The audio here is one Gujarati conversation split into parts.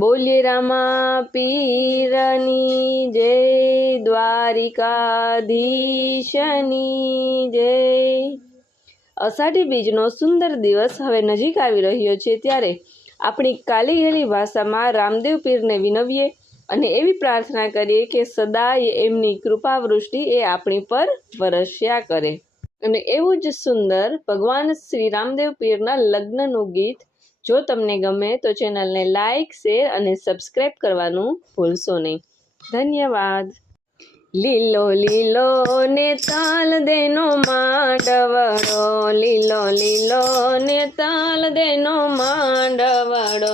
બોલીએ રામા પીરની જય, દ્વારિકાધીશની જય। અષાઢી બીજનો સુંદર દિવસ હવે નજીક આવી રહ્યો છે, ત્યારે આપણી કાલી ગયેલી ભાષામાં રામદેવ પીરને વિનવીએ અને એવી પ્રાર્થના કરીએ કે સદાય એમની કૃપા વૃષ્ટિ એ આપણી પર વરસ્યા કરે। અને એવું જ સુંદર ભગવાન શ્રી રામદેવ પીરના લગ્નનું ગીત જો તમને ગમે તો ચેનલને લાઇક, શેર અને સબસ્ક્રાઇબ કરવાનું ભૂલશો નહીં। ધન્યવાદ। લીલો લીલો ને તાલ દેનો માંડવડો, લીલો લીલો ને તાલ દેનો માંડવડો,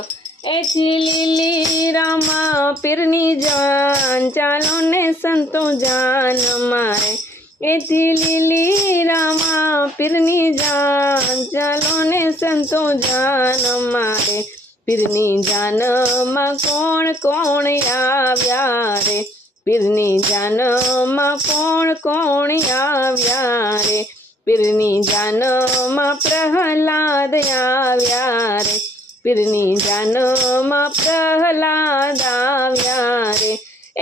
એથી લીલી રામા પીરની જાન, ચાલો ને સંતો જાન મારે, એથી લીલી રામા પીરની જાન, ચાલો ને સંતો જાન મારે। પીરની જાનમાં કોણ કોણ આવ્યા રે, પીરની જાનમાં કોણ કોણ આવ્યા રે, પીરની જાનમાં પ્રહલાદ આવ્યા રે, પીરની જાનમાં પ્રહલાદ આવ્યા રે,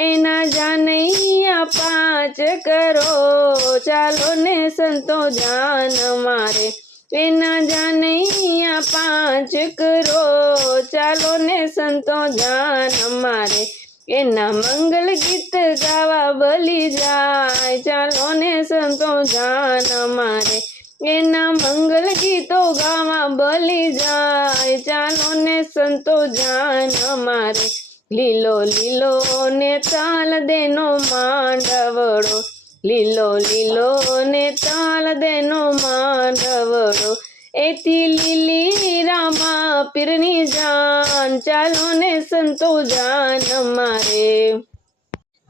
એના જાનૈયા 5 કરો, ચાલો ને સંતો જાન મારે, એના જાનૈયા 5 કરો, ચાલો ને સંતો જાન મારે, એના મંગલ ગીત ગાવા બલી જાય, ચાલો ને સંતો જાન મારે, એના મંગલ ગીતો ગાવા બલી જાય, ચાલો ને સંતો જાન મારે। લીલો લીલો ને તાલ દેનો માંડવડો, લીલો લીલો ને તાલ દેનો માંડવડો, એથી લીલી રામા પીરની જાન, ચાલો ને સંતો જાન મારે।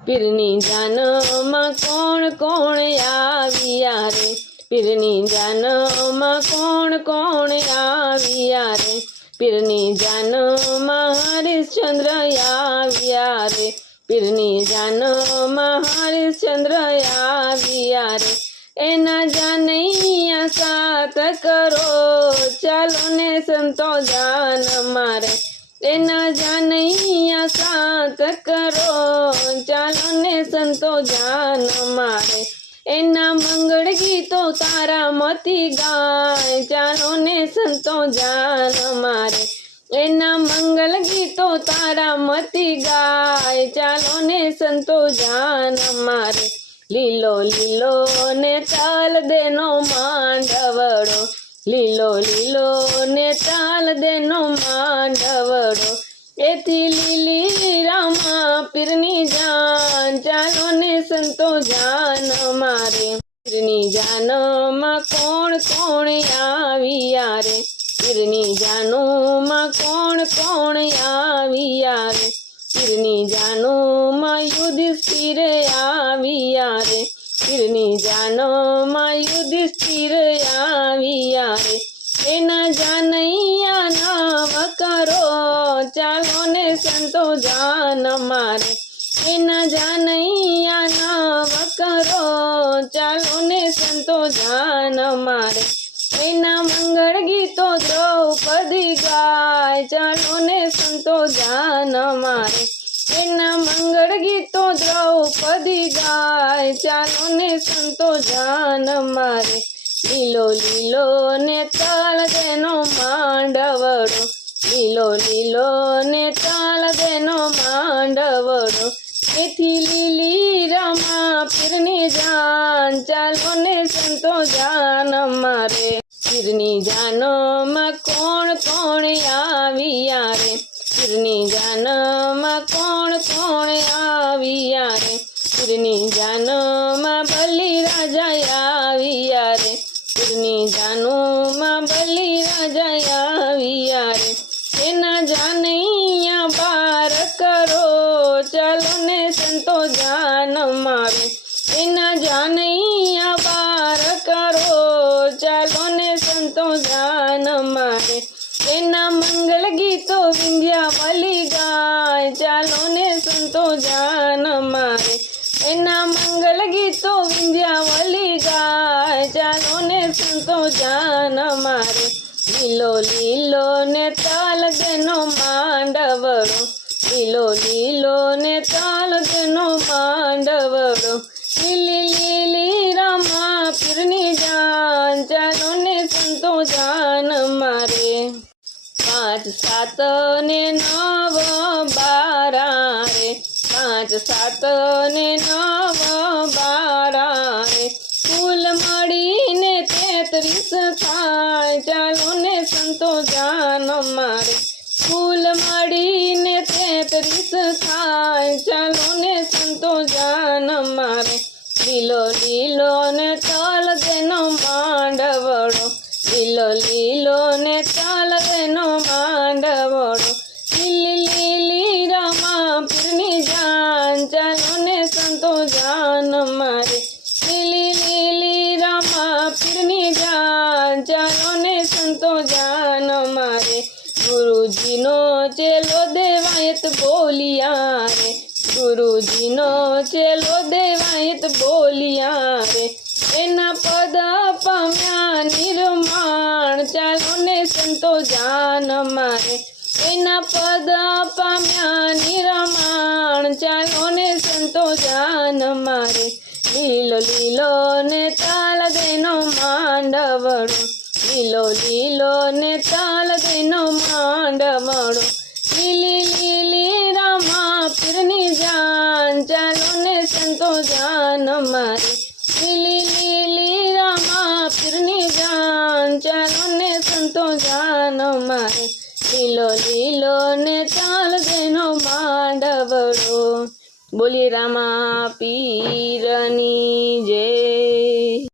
પીરની જાનમાં કોણ કોણ આવ્યા રે, પીરની જાનમાં કોણ કોણ આવ્યા રે, પીરની જાનમાં હરિશ્ચંદ્ર આવ્યા રે, પીરની જાનમાં હરિશ્ચંદ્ર આવ્યા રે, એના જાનૈયા 7 કરો, ચાલો ને સંતો જાન મારે, એના જાનૈયા 7 કરો, ચાલો ને સંતો જાન મારે, એના મંગળ ગીતો તારામતી ગાય, ચાલો ને સંતો જાન મારે, એના મંગલ ગીતો તારામતી ગાય, ચાલો ને સંતો જાન મારે। લીલો લીલો ને તાલ દેનો માંડવડો, લીલો લીલો ને તાલ દેનો માંડવડો, એથી લીલી રામા પીરની જાન, ચાલો ને સંતો જાન મારે। પીરની જાનમાં કોણ કોણ આવ્યા રે, પીરની જાનોમાં કોણ કોણ આવ્યા રે, પીરની જાનોમાં યુધિષ્ઠિર આવ્યા રે, પીરની જાનોમાં યુધિષ્ઠિર આવ્યા રે, એના જાનૈયા 9 કરો, ચાલો ને સંતો જાન મારે, એના જાનૈયા 9 કરો, ચાલો ને સંતો જાન મારે, એના મંગળ ગીતો દ્રૌપદી ગાય, ચાલો ને સંતો જાન મારે, એના મંગળ ગીતો દ્રૌપદી ગાય, ચાલો ને સંતો જાન મારે। લીલો લીલો ને તાલ દેનો માંડવડો, લીલો લીલો ને તાલ દેનો માંડવડો, એથી લીલી રામા પીરની જાન, ચાલો ને સંતો જાન મારે। પીરની જાનમાં કોણ કોણ આવ્યા રે, પીરની જાનમાં કોણ કોણ આવ્યા રે, પીરની જાનમાં બલી રાજા આવ્યા રે, પીરની જાનોમાં બલી રાજા આવ્યા રે, એના જાનૈયા 12 કરો, ચાલો ને સંતો જાન મારે, એના જાનૈયા 12 કરો, ચાલો ને સંતો જાન મારે, એના મંગલ ગીતો વિંધ્યાવલી ગાય, ચાલો ને સંતો જાન મારે, એના મંગલ ગીતો વિંધ્યાવલી ગાય, ચાલો ને સંતો જાન મારે। લીલો લીલો ને તાલ દેનો માંડવડો, લીલો લીલો ને તાલ દેનો માંડવડો, લીલી લીલી રામા પીરની જાન, ચાલો ને સંતો જાન મારે. 5 7 ને 9 12 રે, 5 7 ને 9 12 રે, કુલ મળીને 33 થાય, ચાલો ને સંતો જાન મારે. કુલ મળીને 33 થાય, ચાલો ને સંતો જાન મારે. લીલો લીલો ને તાલ દેનો માંડવડો, લીલો લીલો ને તાલ દેનો માંડવડો, લીલી લીલી રામા પીરની જાન, ચાલો ને સંતો જાન મારે. લીલી લીલી રામા પીરની જાન, ચાલો ને સંતો જાન મારે. ગુરુજીનો ચેલો દેવાયત બોલિયા રે, ગુરુજીનો ચેલો દેવાયત બોલિયા રે, એના પદ પામ્યા નિર્માણ, ચાલો ને સંતો જાન મારે. એના પદ પામ્યા નિર્માણ, ચાલો ને સંતો જાન મારે. લીલો લીલો ને તાલ દેનો માંડવડો, લીલો લીલો ને તાલ દેનો માંડવડો, લીલી લીલી રામા પીરની જાન, ચાલો ને સંતો જાન મારે. લીલી લીલી રામા પીરની જાન, ચાલો ને સંતો જાન મારે. લીલો લીલો ને તાલ દેનો માંડવડો. બોલીએ રામા પીરની જય.